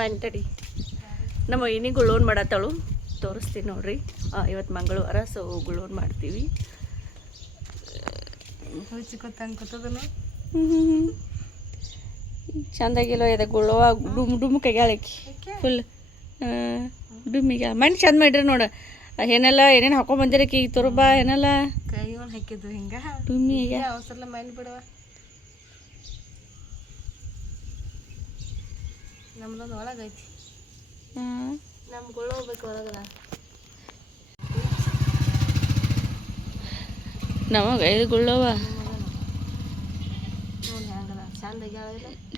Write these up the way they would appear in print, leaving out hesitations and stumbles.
ಬಂತಡಿ ನಮ್ಮ ಇನಿ ಗುಳ್ಳೋನ್ ಮಾಡತ್ತಳು ತೋರಿಸ್ತೀನಿ ನೋಡ್ರಿ. ಇವತ್ತು ಮಂಗಳವಾರ, ಸೊ ಗುಳ್ಳೋನ್ ಮಾಡ್ತೀವಿ. ಚಂದಾಗಿಲ್ಲ ಇದೆ ಗುಳ್ಳವ ಡುಮ್ ಕೈಗಾಳಕಿ ಫುಲ್ ಡುಮ್ಮಿಗೆ ಮಣ್ಣು ಚಂದ ಮಾಡ್ರಿ ನೋಡು. ಏನೆಲ್ಲ ಏನೇನು ಹಾಕೊಂಡ್ ಬಂದಿರಕಿ ತುರುಬ ಏನೆಲ್ಲ ಕೈ ಹಾಕಿದ್ದು ಹಿಂಗ ಡುಮ್ಮಿಗೆ ಅವಸರ ಮೈನ್ ಬಿಡುವ. ನಮ್ದೊಂದು ಒಳಗೈತಿ, ನಮ್ಗಳು ಹೋಗ್ಬೇಕು ಒಳಗದ. ನಮಗೆ ಇದು ಗುಳ್ಳವ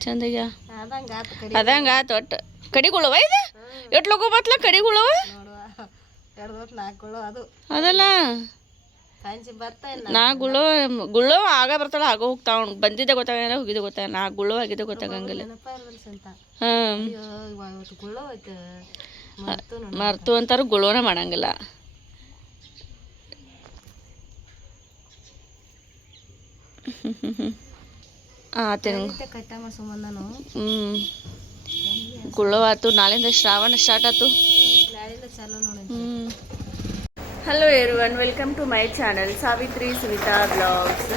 ಚಂದಾಗ ಅದಂಗ ಆತು. ಒಟ್ಟು ಕಡಿಗುಳವ ಇದು ಎಟ್ ಲೋಕ ಬತ್ಲ ಕಡಿಗುಳವ ಅದಲ್ಲ ನಾ ಗುಳ್ಳೋ ಆಗ ಬರ್ತಾಳ ಆಗ ಹೋಗ್ತಾವ. ಬಂದಿದ್ದೆ ಗೊತ್ತಾಗಲ್ಲ, ಹೋಗಿದ್ದೆ ಗೊತ್ತಾಗ. ನಾ ಗುಳ್ಳೋ ಆಗಿದ್ದೆ ಗೊತ್ತಾಗಂಗಿಲ್ಲ. ಹಾಂ ಮರ್ತು ಅಂತಾರು ಗುಳ್ಳೋನ ಮಾಡಂಗಿಲ್ಲ. ಗುಳ್ಳೋ ಆತು. ನಾಳೆಯಿಂದ ಶ್ರಾವಣ ಸ್ಟಾರ್ಟ್ ಆತು. Hello everyone, welcome to my channel Savitri Sunita vlogs.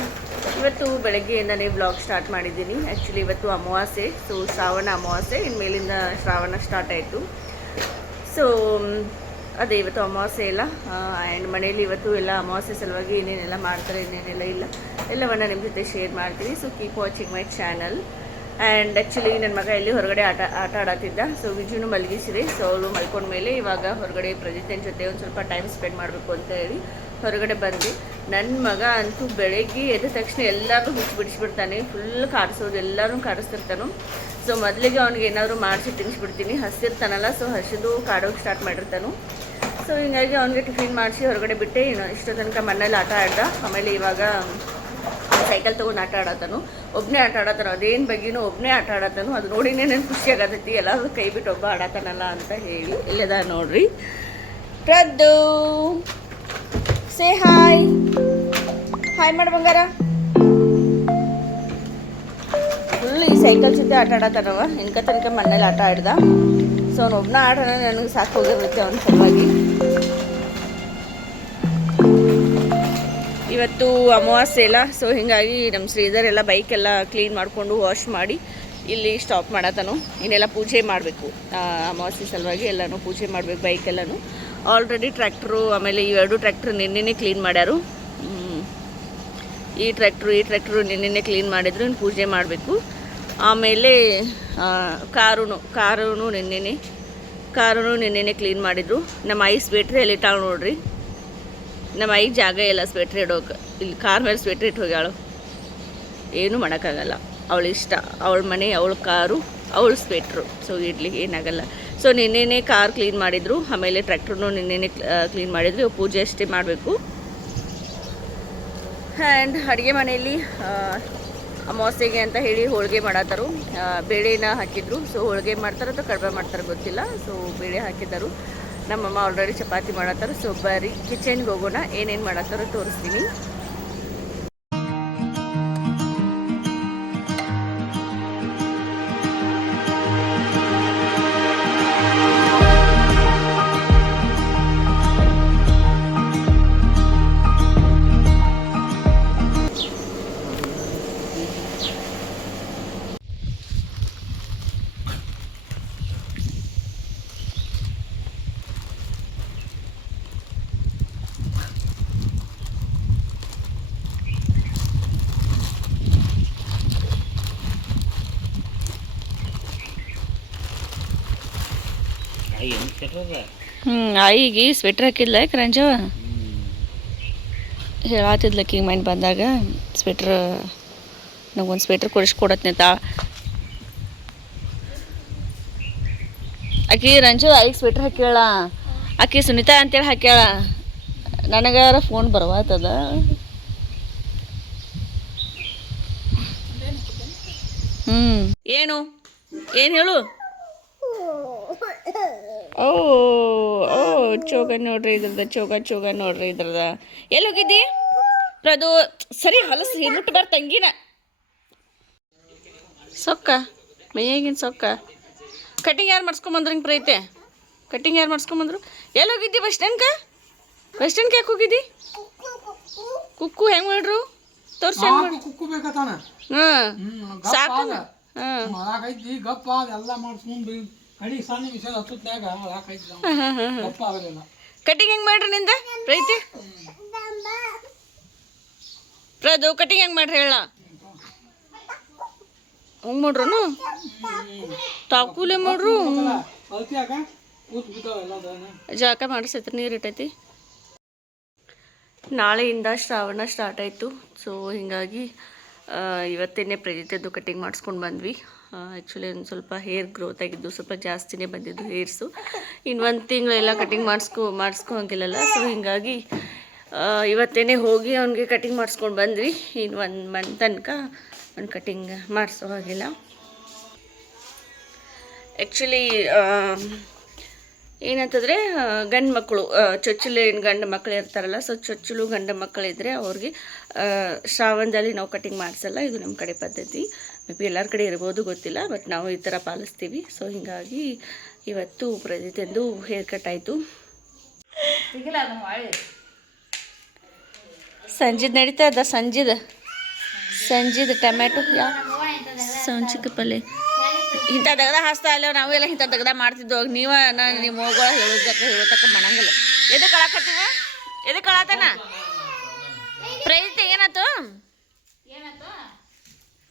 ಇವತ್ತು ಬೆಳಗ್ಗೆಯಿಂದನೇ ವ್ಲಾಗ್ ಸ್ಟಾರ್ಟ್ ಮಾಡಿದ್ದೀನಿ. ಆ್ಯಕ್ಚುಲಿ ಇವತ್ತು ಅಮಾವಾಸ್ಯೆ, ಸೊ ಶ್ರಾವಣ ಅಮಾವಾಸ್ಯೆ, ಇನ್ಮೇಲಿಂದ ಶ್ರಾವಣ ಸ್ಟಾರ್ಟ್ ಆಯಿತು. ಸೊ ಅದೇ ಇವತ್ತು ಅಮಾವಾಸ್ಯೆ ಇಲ್ಲ. ಆ್ಯಂಡ್ ಮನೇಲಿ ಇವತ್ತು ಎಲ್ಲ ಅಮಾವಾಸ್ಯೆ ಸಲುವಾಗಿ ಏನೇನೆಲ್ಲ ಮಾಡ್ತಾರೆ ಏನೇನೆಲ್ಲ ಇಲ್ಲ ಎಲ್ಲವನ್ನು ನಿಮ್ಮ ಜೊತೆ ಶೇರ್ ಮಾಡ್ತೀನಿ. So keep watching my channel. And actually ನನ್ನ ಮಗ ಎಲ್ಲಿ ಹೊರಗಡೆ ಆಟ ಆಡತ್ತಿದ್ದ. ಸೊ ವಿಜುನು ಮಲಗಿಸಿದೆ. ಸೊ ಅವಳು ಮಲ್ಕೊಂಡ್ಮೇಲೆ ಇವಾಗ ಹೊರಗಡೆ ಪ್ರಜಿತನ ಜೊತೆ ಒಂದು ಸ್ವಲ್ಪ ಟೈಮ್ ಸ್ಪೆಂಡ್ ಮಾಡಬೇಕು ಅಂತ ಹೇಳಿ ಹೊರಗಡೆ ಬಂದೆ. ನನ್ನ ಮಗ ಅಂತೂ ಬೆಳಗ್ಗೆ ಎದ್ದ ತಕ್ಷಣ ಎಲ್ಲರೂ ಬಿಡಿಸ್ಬಿಡ್ತಾನೆ. ಫುಲ್ ಕಾಡಿಸೋದು, ಎಲ್ಲರೂ ಕಾಡಿಸ್ತಿರ್ತಾನು. ಸೊ ಮೊದಲಿಗೆ ಅವ್ನಿಗೆ ಏನಾದರೂ ಮಾಡಿಸಿ ತಿನ್ನಿಸ್ಬಿಡ್ತೀನಿ. ಹಸಿರ್ತಾನಲ್ಲ, ಸೊ ಹಸಿದು ಕಾಡೋಕೆ ಸ್ಟಾರ್ಟ್ ಮಾಡಿರ್ತಾನು. ಸೊ ಹಿಂಗಾಗಿ ಅವ್ನಿಗೆ ಟಿಫಿನ್ ಮಾಡಿಸಿ ಹೊರಗಡೆ ಬಿಟ್ಟೆ. ಇಷ್ಟು ತನಕ ಮಣ್ಣಲ್ಲಿ ಆಟ ಆಡ್ದ. ಆಮೇಲೆ ಇವಾಗ ಸೈಕಲ್ ತೊಗೊಂಡು ಆಟ ಆಡತ್ತಾನು. ಒಬ್ಬನೇ ಆಟ ಆಡತ್ತಾನು. ಅದೇನು ಬಗ್ಗೆನೂ ಒಬ್ಬನೇ ಆಟ ಆಡತ್ತಾನು. ಅದು ನೋಡಿನೇ ನನಗೆ ಖುಷಿ ಆಗತೈತಿ. ಎಲ್ಲರೂ ಕೈ ಬಿಟ್ಟು ಒಬ್ಬ ಆಡತ್ತಾನಲ್ಲ ಅಂತ ಹೇಳಿ. ಇಲ್ಲದ ನೋಡ್ರಿ ಪ್ರದ್ದು, ಸೇ ಹಾಯ್ ಹಾಯ್ ಮಾಡಿ ಬಂಗಾರ. ಫುಲ್ ಈ ಸೈಕಲ್ ಜೊತೆ ಆಟ ಆಡತ್ತಾನವ. ಇನ್ಕ ತನಕ ಮಣ್ಣಲ್ಲಿ ಆಟ ಆಡ್ದ. ಸೊ ಅವ್ನು ಒಬ್ಬನ ಆಟ ನನಗೆ ಸಾಕು ಹೋಗಿರುತ್ತೆ ಅವನ ಸಲುವಾಗಿ. ಇವತ್ತು ಅಮಾವಾಸ್ಯೆ ಇಲ್ಲ, ಸೊ ಹೀಗಾಗಿ ನಮ್ಮ ಶ್ರೀಧರ್ ಎಲ್ಲ ಬೈಕೆಲ್ಲ ಕ್ಲೀನ್ ಮಾಡಿಕೊಂಡು ವಾಶ್ ಮಾಡಿ ಇಲ್ಲಿ ಸ್ಟಾಪ್ ಮಾಡತ್ತಾನು. ಇನ್ನೆಲ್ಲ ಪೂಜೆ ಮಾಡಬೇಕು ಅಮಾವಾಸ್ಯೆ ಸಲುವಾಗಿ. ಎಲ್ಲನೂ ಪೂಜೆ ಮಾಡಬೇಕು ಬೈಕೆಲ್ಲನೂ. ಆಲ್ರೆಡಿ ಟ್ರ್ಯಾಕ್ಟ್ರು, ಆಮೇಲೆ ಇವೆರಡು ಟ್ರ್ಯಾಕ್ಟ್ರು ನಿನ್ನೆನೇ ಕ್ಲೀನ್ ಮಾಡ್ಯಾರು. ಈ ಟ್ರ್ಯಾಕ್ಟ್ರು ನಿನ್ನೆನೇ ಕ್ಲೀನ್ ಮಾಡಿದ್ರು. ಇನ್ನು ಪೂಜೆ ಮಾಡಬೇಕು. ಆಮೇಲೆ ಕಾರೂ ನಿನ್ನೆನೇ ಕ್ಲೀನ್ ಮಾಡಿದ್ರು. ನಮ್ಮ ಐ ಸ್ವೆಟ್ರ್ ಎಲ್ಲಿ ಇಟ್ಟಾಳ ನೋಡ್ರಿ. ನಮ್ಮ ಐಗೆ ಜಾಗ ಇಲ್ಲ ಸ್ವೆಟ್ರ್ ಇಡೋಕೆ. ಇಲ್ಲಿ ಕಾರ್ ಮೇಲೆ ಸ್ವೆಟ್ರ್ ಇಟ್ಟು ಹೋಗ್ಯಾಳು. ಏನೂ ಮಾಡೋಕ್ಕಾಗಲ್ಲ. ಅವಳ ಇಷ್ಟ, ಅವಳ ಮನೆ, ಅವಳ ಕಾರು, ಅವಳ ಸ್ವೆಟ್ರು. ಸೊ ಇಡ್ಲಿ ಏನಾಗಲ್ಲ. ಸೊ ನಿನ್ನೆನೇ ಕಾರ್ ಕ್ಲೀನ್ ಮಾಡಿದರು. ಆಮೇಲೆ ಟ್ರ್ಯಾಕ್ಟ್ರೂ ನಿನ್ನೆನೇ ಕ್ಲೀನ್ ಮಾಡಿದ್ರು. ಪೂಜೆ ಅಷ್ಟೇ ಮಾಡಬೇಕು. ಆ್ಯಂಡ್ ಅಡುಗೆ ಮನೆಯಲ್ಲಿ ಅಮಾವಾಸ್ಯೆಗೆ ಅಂತ ಹೇಳಿ ಹೋಳಿಗೆ ಮಾಡತ್ತಾರು. ಬೇಳೆನ ಹಾಕಿದ್ರು. ಸೊ ಹೋಳಿಗೆ ಮಾಡ್ತಾರೆ ಅಥವಾ ಕಡಿಮೆ ಮಾಡ್ತಾರೆ ಗೊತ್ತಿಲ್ಲ. ಸೊ ಬೇಳೆ ಹಾಕಿದ್ದರು. ನಮ್ಮಮ್ಮ ಆಲ್ರೆಡಿ ಚಪಾತಿ ಮಾಡತ್ತಾರ. ಸೊ ಬರೀ ಕಿಚನ್ಗೆ ಹೋಗೋಣ. ಏನೇನು ಮಾಡತ್ತಾರೋ ತೋರಿಸ್ತೀನಿ. ಆಯಿಗೆ ಸ್ವೆಟ್ರ್ ಹಾಕಿದ್ಲ ರಂಜವ ಹೇಳತ್ತಿದ್ಲಕ್ಕೆ ಹಿಂಗೆ ಮೈಂಡ್ ಬಂದಾಗ ಸ್ವೆಟ್ರ್ ನಂಗೊಂದು ಸ್ವೆಟ್ರ್ ಕೊಡಿಸ್ಕೊಡತ್ನೆ ತಾ. ಆಕಿ ರಂಜು ಆಯಿಗೆ ಸ್ವೆಟ್ರ್ ಹಾಕ್ಯಾಳ. ಆಕಿ ಸುನಿತಾ ಅಂತೇಳಿ ಹಾಕ್ಯಾಳ. ನನಗಾರ ಫೋನ್ ಬರವಾತದ. ಏನು ಹೇಳು. ಓ ಚೋಗ ನೋಡ್ರಿ ಇದ್ರದ, ಚೋಗ ನೋಡ್ರಿ ಇದ್ರದ. ಎಲ್ಲಿ ಹೋಗಿದ್ದಿ ಪ್ರದು? ಸರಿ ಹೊಲಸು ಮುಟ್ಟು ಬರ್ ತಂಗಿನ. ಸೊಕ್ಕ ಮೈಯಾಗಿನ ಸೊಕ್ಕ ಕಟಿಂಗ್ ಯಾರು ಮಾಡಿಸ್ಕೊಂಬಂದ್ರು ಹಿಂಗೆ ಪ್ರೈತೆ ಕಟಿಂಗ್ ಯಾರು ಮಾಡಿಸ್ಕೊಂಬಂದ್ರು ಎಲ್ಲಿ ಹೋಗಿದ್ದಿ ಬಸ್ ಸ್ಟ್ಯಾಂಡ್ಗೆ ಯಾಕೆ ಹೋಗಿದ್ದಿ ಕುಕ್ಕು ಹೆಂಗೆ ಮಾಡ್ರು ತೋರ್ಸಿ ಹೆಂಗೆ ಮಾಡಿ ಕುಕ್ಕು ಬೇಕತ್ತಾನ ಹಾಂ ಸಾಕು ಹಾಂ ಮಾಡಾಕೈತಿ ಗಪ್ಪ ಅದೆಲ್ಲ ಮಾಡಿಸ್ಕೊಂಡು ಕಡಿ ಸಣ್ಣ ವಿಷಯ ಹತ್ತತ್ನಾಗ ಹಾಕೈತಿ ಗಪ್ಪ ಆಗಲಿಲ್ಲ ಕಟಿಂಗ್ ಹೆಂಗೆ ಮಾಡ್ರಿ ನಿಂದ ಪ್ರೈತಿ ಪ್ರದು ಕಟಿಂಗ್ ಹೆಂಗೆ ಮಾಡ್ರಿ ಹೇಳ ಹಂಗೆ ಮಾಡ್ರು ತಾಕೂಲೆ ಮಾಡ್ರು ಅಲ್ತಿಯಾಕ ಕೂತ್ ಬಿದ್ದಾವೆಲ್ಲ ಜಾಕ ಮಾಡಿಸೈತ್ರಿ ನೀರು ಇಟ್ಟೈತಿ ನಾಳೆಯಿಂದ ಶ್ರಾವಣ ಸ್ಟಾರ್ಟ್ ಆಯಿತು ಸೊ ಹೀಗಾಗಿ ಇವತ್ತೇನೆ ಪ್ರಜಿತದ್ದು ಕಟಿಂಗ್ ಮಾಡಿಸ್ಕೊಂಡು ಬಂದ್ವಿ ಆ್ಯಕ್ಚುಲಿ ಒಂದು ಸ್ವಲ್ಪ ಹೇರ್ ಗ್ರೋತ್ ಆಗಿದ್ದು ಸ್ವಲ್ಪ ಜಾಸ್ತಿನೇ ಬಂದಿದ್ದು ಹೇರ್ಸು ಇನ್ನು ಒಂದು ತಿಂಗಳೆಲ್ಲ ಕಟಿಂಗ್ ಮಾಡಿಸ್ಕೊಂಗಿಲ್ಲಲ್ಲ ಸೊ ಹೀಗಾಗಿ ಇವತ್ತೇನೆ ಹೋಗಿ ಅವ್ನಿಗೆ ಕಟಿಂಗ್ ಮಾಡಿಸ್ಕೊಂಡು ಬಂದ್ವಿ ಇನ್ನು 1 ಮಂತ್ ತನಕ ಒಂದು ಕಟಿಂಗ್ ಮಾಡಿಸೋ ಹಾಗಿಲ್ಲ ಆ್ಯಕ್ಚುಲಿ ಏನಂತಂದರೆ ಗಂಡು ಮಕ್ಕಳು ಚೊಚ್ಚಲು ಏನು ಗಂಡು ಮಕ್ಕಳು ಇರ್ತಾರಲ್ಲ ಸೊ ಚೊಚ್ಚಲು ಗಂಡು ಮಕ್ಕಳಿದ್ರೆ ಅವ್ರಿಗೆ ಶ್ರಾವಣದಲ್ಲಿ ನಾವು ಕಟಿಂಗ್ ಮಾಡಿಸಲ್ಲ ಇದು ನಮ್ಮ ಕಡೆ ಪದ್ಧತಿ ಮೇ ಬಿ ಎಲ್ಲರ ಕಡೆ ಇರ್ಬೋದು ಗೊತ್ತಿಲ್ಲ ಬಟ್ ನಾವು ಈ ಥರ ಪಾಲಿಸ್ತೀವಿ ಸೊ ಹೀಗಾಗಿ ಇವತ್ತು ಪ್ರತಿಯೊಂದು ಹೇರ್ ಕಟ್ ಆಯಿತು ಸಂಜಿದ್ ನಡೀತಾ ಇದ್ದ ಸಂಜಿದ ಟೊಮ್ಯಾಟೊ ಸಂಚಿಕೆ ಪಲ್ಯ ಇಂಥ ತೆಗ್ದ ಹಾಸ್ತಾ ಇಲ್ಲ ನಾವೆಲ್ಲ ಇಂಥ ತೆಗ್ದ ಮಾಡ್ತಿದ್ದೋ ನೀವು ನಾನು ನಿಮ್ಮ ಹೋಗೋಳ ಹೇಳೋದಕ್ಕೆ ಮಾಡಂಗಿಲ್ಲ ಎದಕ್ಕೆ ಕಳಾಕತ್ತೀವ ಎದಕ್ಕೆ ಕಳಾತನ ಪ್ರೈಸ್ ಏನಾಯ್ತು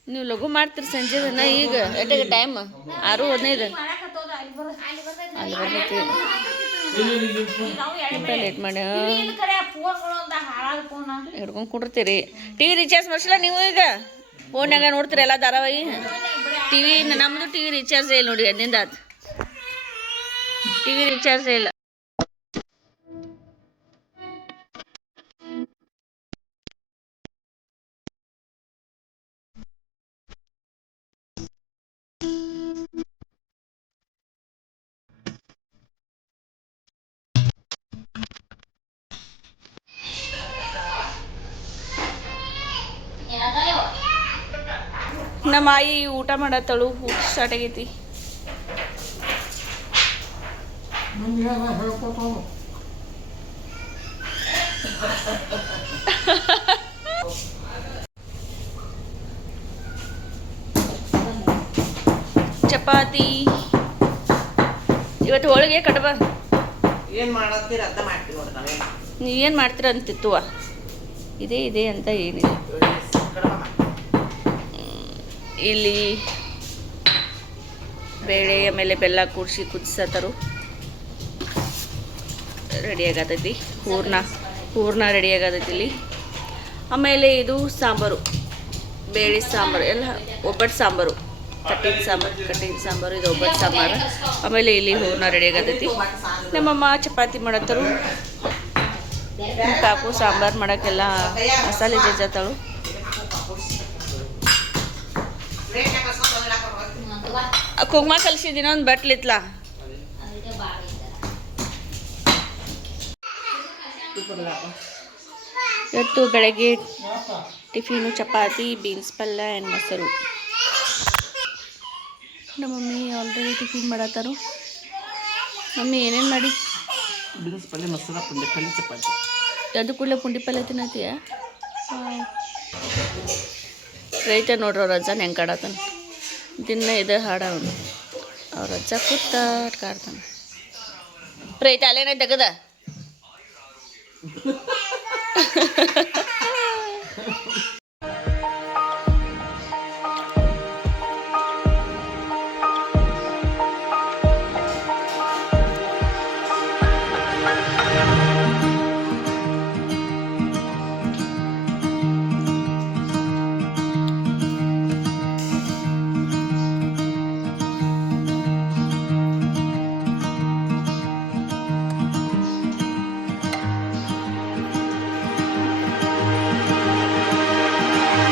ನೀವು ಲಘು ಮಾಡ್ತೀರಿ ಸಂಜೆದನ್ನ ಈಗ ಎಷ್ಟಿಗೆ ಟೈಮ್ 6:15 ಅಲ್ಲಿ ಬರ್ತೈತಿ ಲೇಟ್ ಮಾಡಿ ಹಿಡ್ಕೊಂಡು ಕೊಡ್ತೀರಿ ಟಿ ವಿ ರೀಚಾರ್ಜ್ ಮಾಡಿಸಿಲ್ಲ ನೀವು ಈಗ ಫೋನ್ಯಾಗ ನೋಡ್ತೀರಿ ಎಲ್ಲ ಧಾರಾವಾಹಿ ಟಿ ವಿ ನಮ್ಮದು ಟಿ ವಿ ರೀಚಾರ್ಜ್ ಇಲ್ಲ ನೋಡಿ ಅದರಿಂದ ಅದು ಟಿ ವಿ ರೀಚಾರ್ಜ್ ಇಲ್ಲ ನಮ್ಮ ಆಯಿ ಊಟ ಮಾಡತ್ತಳು ಊಟ ಸ್ಟಾರ್ಟ್ ಆಗೈತಿ ಚಪಾತಿ ಇವತ್ತು ಹೋಳಿಗೆ ಕಡಬ ಏನು ಮಾಡತ್ತೀರ ಅಂತ ಮಾಡ್ತೀವಿ ನೋಡ್ತಾವೆ ನೀ ಏನು ಮಾಡ್ತೀರ ಅಂತಿತ್ತುವ ಇದೆ ಅಂತ ಏನಿಲ್ಲ ಇಲ್ಲಿ ಬೇಳೆ ಆಮೇಲೆ ಬೆಲ್ಲ ಕೂಡಿಸಿ ಕುದಿಸತ್ತರು ರೆಡಿ ಆಗತೈತಿ ಹೂರ್ಣ ರೆಡಿ ಆಗತೈತಿ ಇಲ್ಲಿ ಆಮೇಲೆ ಇದು ಸಾಂಬಾರು ಬೇಳೆ ಸಾಂಬಾರು ಎಲ್ಲ ಒಬ್ಬಟ್ಟು ಸಾಂಬಾರು ಕಟ್ಟಿನ ಸಾಂಬಾರು ಇದು ಒಬ್ಬಟ್ಟು ಸಾಂಬಾರು ಆಮೇಲೆ ಇಲ್ಲಿ ಹೂರ್ಣ ರೆಡಿ ಆಗತೈತಿ ನಮ್ಮಮ್ಮ ಚಪಾತಿ ಮಾಡತ್ತರು ಕಾಕು ಸಾಂಬಾರು ಮಾಡೋಕ್ಕೆಲ್ಲ ಮಸಾಲೆ ಜಜ್ಜತ್ತಳು ಕುಂಕುಮ ಕಲಿಸಿದಿನ ಒಂದು ಬಟ್ಲಿತ್ಲ ಇವತ್ತು ಬೆಳಗ್ಗೆ ಟಿಫಿನು ಚಪಾತಿ ಬೀನ್ಸ್ ಪಲ್ಯ ಆ್ಯಂಡ್ ಮೊಸರು ನಮ್ಮ ಮಮ್ಮಿ ಆಲ್ರೆಡಿ ಟಿಫಿನ್ ಮಾಡತ್ತಾರು ಮಮ್ಮಿ ಏನೇನು ಮಾಡಿ ಬೀನ್ಸ್ ಪಲ್ಯ ಮೊಸರ ಪುಂಡಿ ಪಲ್ಯ ಚಪಾತಿ ಅದು ಕೂಡಲೇ ಪುಂಡಿ ಪಲ್ಯ ತಿನ್ನತ್ತೀಯ ರೈತ ನೋಡ್ರಿ ಅವ್ರ ಅಜ್ಜನ ಹೆಂಗೆ ಕಾಡತಾನ ದಿನ ಇದೆ ಹಾಡ ಅವನು ಅವ್ರ ಅಜ್ಜ ಕೂತ ಕಾಡ್ತಾನೆ ರೈತ ಅಲ್ಲೇನ ತೆಗದ